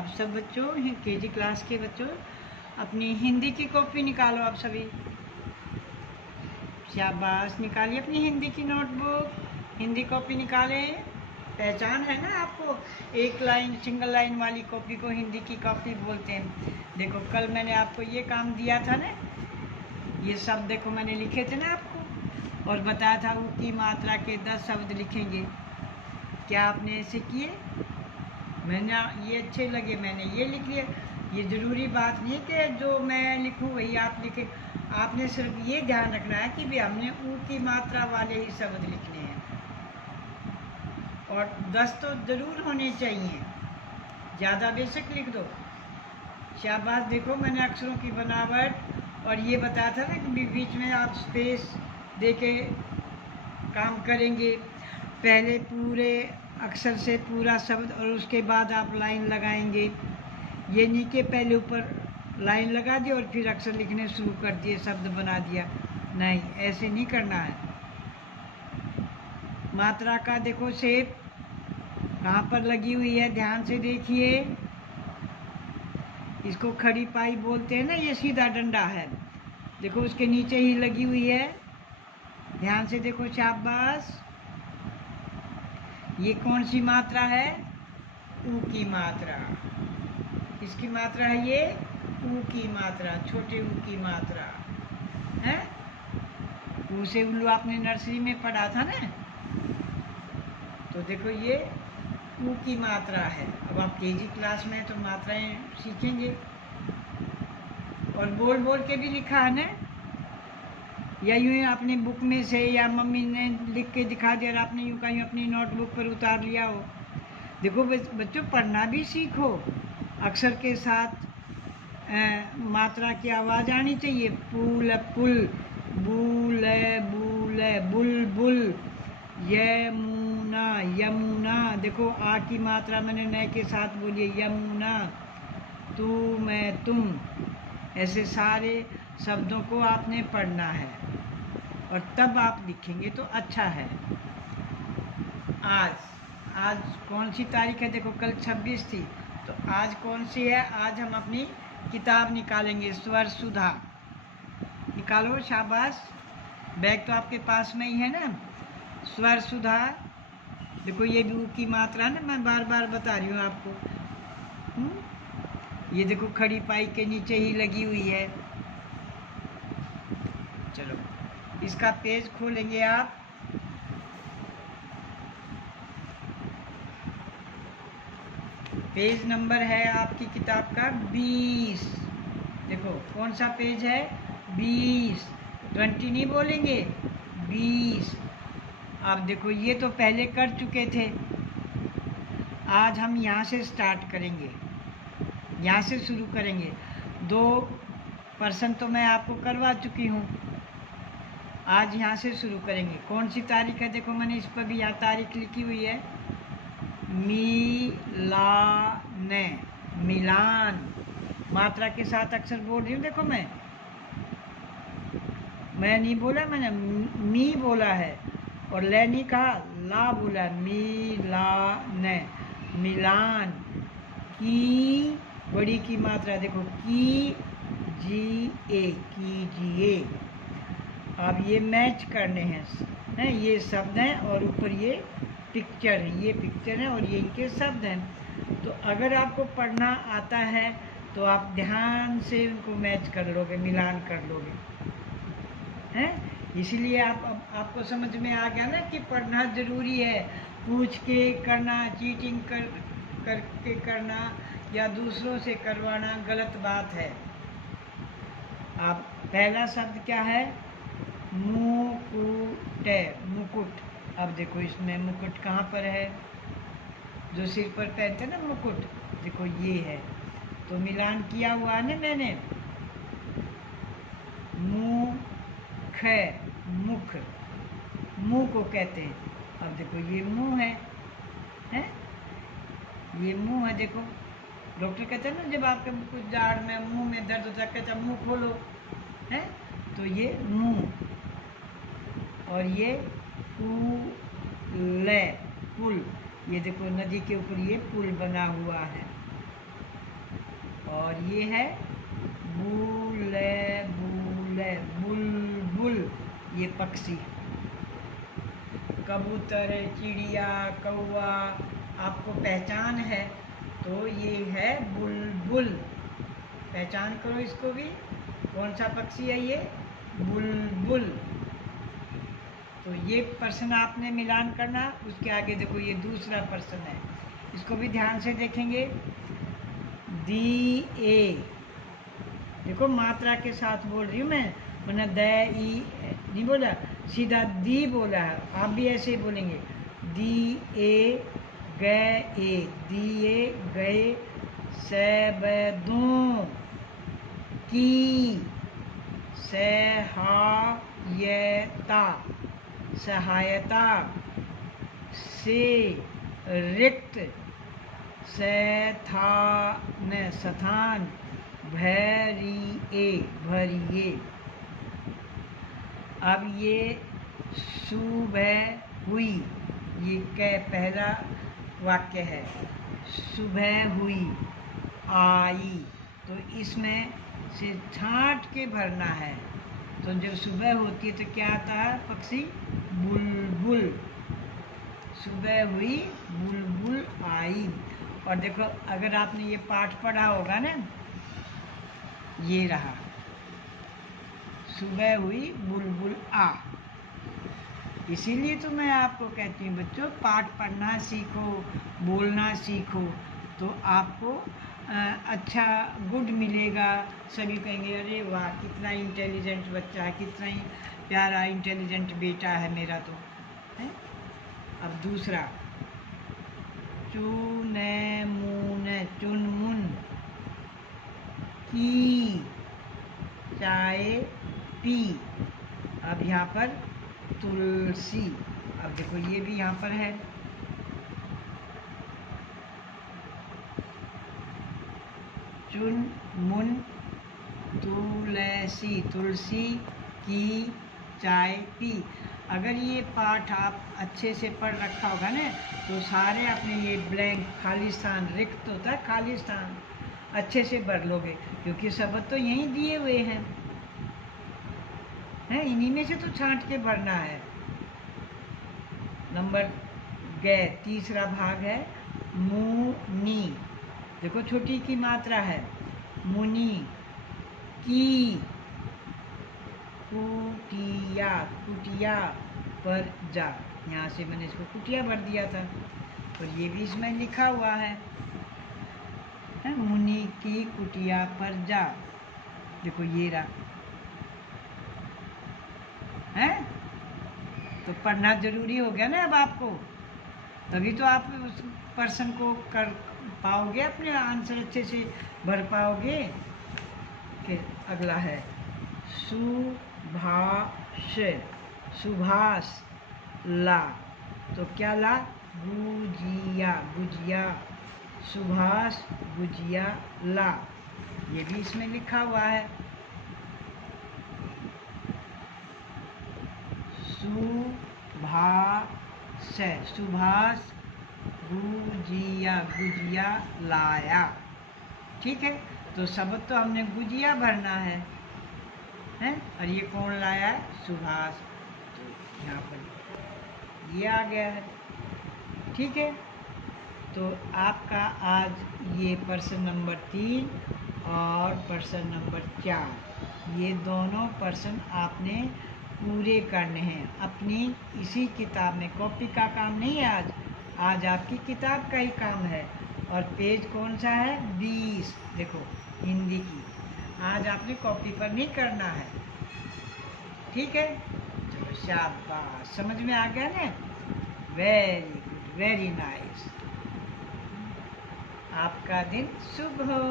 आप सब बच्चों, केजी क्लास के बच्चों, अपनी हिंदी की कॉपी निकालो। आप सभी शाबाश, निकालिए अपनी हिंदी की नोटबुक, हिंदी कॉपी निकालें। पहचान है ना आपको, एक लाइन सिंगल लाइन वाली कॉपी को हिंदी की कॉपी बोलते हैं। देखो कल मैंने आपको ये काम दिया था ना, ये शब्द देखो मैंने लिखे थे ना आपको, और बताया था ऊ की मात्रा के 10 शब्द लिखेंगे। क्या आपने ऐसे किए? मैंने ये अच्छे लगे, मैंने ये लिख लिया। ये ज़रूरी बात नहीं कि जो मैं लिखूं वही आप लिखें। आपने सिर्फ ये ध्यान रखना है कि भी हमने ऊ की मात्रा वाले ही शब्द लिखने हैं, और 10 तो ज़रूर होने चाहिए, ज़्यादा बेशक लिख दो। शाबाश, देखो मैंने अक्षरों की बनावट और ये बताया था ना कि बीच में आप स्पेस दे के काम करेंगे। पहले पूरे अक्षर से पूरा शब्द और उसके बाद आप लाइन लगाएंगे। ये नहीं कि पहले ऊपर लाइन लगा दी और फिर अक्षर लिखने शुरू कर दिए, शब्द बना दिया। नहीं, ऐसे नहीं करना है। मात्रा का देखो शेप कहाँ पर लगी हुई है, ध्यान से देखिए। इसको खड़ी पाई बोलते हैं ना, ये सीधा डंडा है, देखो उसके नीचे ही लगी हुई है। ध्यान से देखो, शाबाश। ये कौन सी मात्रा है? ऊ की मात्रा। किसकी मात्रा है ये? ऊ की मात्रा, छोटे ऊ की मात्रा है। ऊ से उल्लू आपने नर्सरी में पढ़ा था ना, तो देखो ये ऊ की मात्रा है। अब आप केजी क्लास में तो मात्राएं सीखेंगे, और बोल बोल के भी लिखा है ना, या यूँ ही आपने बुक में से या मम्मी ने लिख के दिखा दिया और आपने यूँ का यूँ अपनी नोटबुक पर उतार लिया हो। देखो बच्चों, पढ़ना भी सीखो, अक्षर के साथ मात्रा की आवाज़ आनी चाहिए। पुल पुल, बुल बुल, बुल बुल, यमुना यमुना। देखो आ की मात्रा मैंने नए के साथ बोली, यमुना। तू मैं तुम, ऐसे सारे शब्दों को आपने पढ़ना है और तब आप लिखेंगे तो अच्छा है। आज कौन सी तारीख है? देखो कल 26 थी, तो आज कौन सी है? आज हम अपनी किताब निकालेंगे, स्वर सुधा। निकालो, शाबाश। बैग तो आपके पास में ही है ना। स्वर सुधा, देखो ये भी ऊ की मात्रा ना, मैं बार बार बता रही हूँ आपको। ये देखो खड़ी पाई के नीचे ही लगी हुई है। चलो इसका पेज खोलेंगे आप। पेज नंबर है आपकी किताब का 20। देखो कौन सा पेज है? 20। 20 नहीं बोलेंगे, 20। अब देखो ये तो पहले कर चुके थे, आज हम यहाँ से स्टार्ट करेंगे, यहाँ से शुरू करेंगे। 2% तो मैं आपको करवा चुकी हूँ, आज यहाँ से शुरू करेंगे। कौन सी तारीख है? देखो मैंने इस पर भी यहाँ तारीख लिखी हुई है, मिलान। मात्रा के साथ अक्षर बोल रही हूँ। देखो मैं नहीं बोला, मैंने मी बोला है, और ले नहीं कहा, ला बोला। मिलान की बड़ी की मात्रा देखो, कीजिए। अब ये मैच करने हैं, ये शब्द हैं और ऊपर ये पिक्चर है, ये पिक्चर है और ये इनके शब्द हैं। तो अगर आपको पढ़ना आता है तो आप ध्यान से उनको मैच कर लोगे, मिलान कर लोगे, हैं। इसीलिए आपको समझ में आ गया ना कि पढ़ना ज़रूरी है। पूछ के करना, चीटिंग करके करना या दूसरों से करवाना गलत बात है। आप पहला शब्द क्या है? मुकुट। अब देखो इसमें मुकुट कहाँ पर है? जो सिर पर पहनते हैं ना मुकुट, देखो ये है। तो मिलान किया हुआ है ना मैंने। मुख, मुंह को कहते हैं। अब देखो ये मुंह है, ये मुंह है। देखो डॉक्टर कहते हैं ना, जब आपके कुछ जाड़ में मुंह में दर्द होता है, कहते हैं मुंह खोलो, है। तो ये मुंह, और ये पुल, ये देखो नदी के ऊपर ये पुल बना हुआ है। और ये है बुले बुले बुलबुल, ये पक्षी। कबूतर, चिड़िया, कौवा, आपको पहचान है तो ये है बुलबुल। पहचान करो इसको भी, कौन सा पक्षी है ये? बुलबुल। तो ये पर्सन आपने मिलान करना। उसके आगे देखो ये दूसरा पर्सन है, इसको भी ध्यान से देखेंगे। दी ए, देखो मात्रा के साथ बोल रही हूँ मैं, वरना द ई नहीं बोला, सीधा दी बोला है। आप भी ऐसे ही बोलेंगे, दी ए गए ए, दिए गए, सैबदों की, सहायता, सहायता, से रिक्त, स्थान, भरिए, भरिए। अब ये सुबह हुई, ये कै पहला वाक्य है। सुबह हुई, आई, तो इसमें से छांट के भरना है। तो जब सुबह होती है तो क्या आता है पक्षी? बुलबुल। सुबह हुई, बुलबुल आई। और देखो अगर आपने ये पाठ पढ़ा होगा ना, ये रहा, सुबह हुई बुलबुल आ। इसीलिए तो मैं आपको कहती हूँ बच्चों, पाठ पढ़ना सीखो, बोलना सीखो, तो आपको अच्छा गुड मिलेगा। सभी कहेंगे अरे वाह कितना इंटेलिजेंट बच्चा है, कितना ही प्यारा इंटेलिजेंट बेटा है मेरा तो है। अब दूसरा, चुने मुने, चुनमुन, की चाय पी। अब यहाँ पर तुलसी, अब देखो ये भी यहाँ पर है, चुन मुन तुलसी, तुलसी की चाय पी। अगर ये पाठ आप अच्छे से पढ़ रखा होगा ना, तो सारे अपने ये ब्लैंक खाली स्थान, रिक्त होता है खाली स्थान, अच्छे से भर लोगे, क्योंकि शब्द तो यहीं दिए हुए हैं, इन्हीं में से तो छांट के भरना है। नंबर गए, तीसरा भाग है मुनि। देखो छोटी की मात्रा है, मुनि की, कुटिया, कुटिया पर जा। यहाँ से मैंने इसको कुटिया भर दिया था, और ये भी इसमें लिखा हुआ है, मुनि की कुटिया पर जा। देखो ये रहा है, तो पढ़ना जरूरी हो गया ना अब आपको, तभी तो आप उस पर्सन को कर पाओगे, अपने आंसर अच्छे से भर पाओगे। फिर अगला है सुभाष, सुभाष ला, तो क्या ला? गुजिया, गुजिया, सुभाष गुजिया ला, ये भी इसमें लिखा हुआ है। सुभाष, सुभाष गुजिया, गुजिया लाया। ठीक है, तो शब्द तो हमने गुजिया भरना है, और ये कौन लाया है? सुभाष। तो यहाँ पर ये आ गया है। ठीक है, तो आपका आज ये पर्सन नंबर 3 और पर्सन नंबर 4, ये दोनों पर्सन आपने पूरे करने हैं अपनी इसी किताब में। कॉपी का काम नहीं है आज, आज आपकी किताब का ही काम है। और पेज कौन सा है? 20। देखो हिंदी की, आज आपने कॉपी पर नहीं करना है। ठीक है, चलो शाबाश, समझ में आ गया ना? Very good, very nice. आपका दिन शुभ हो।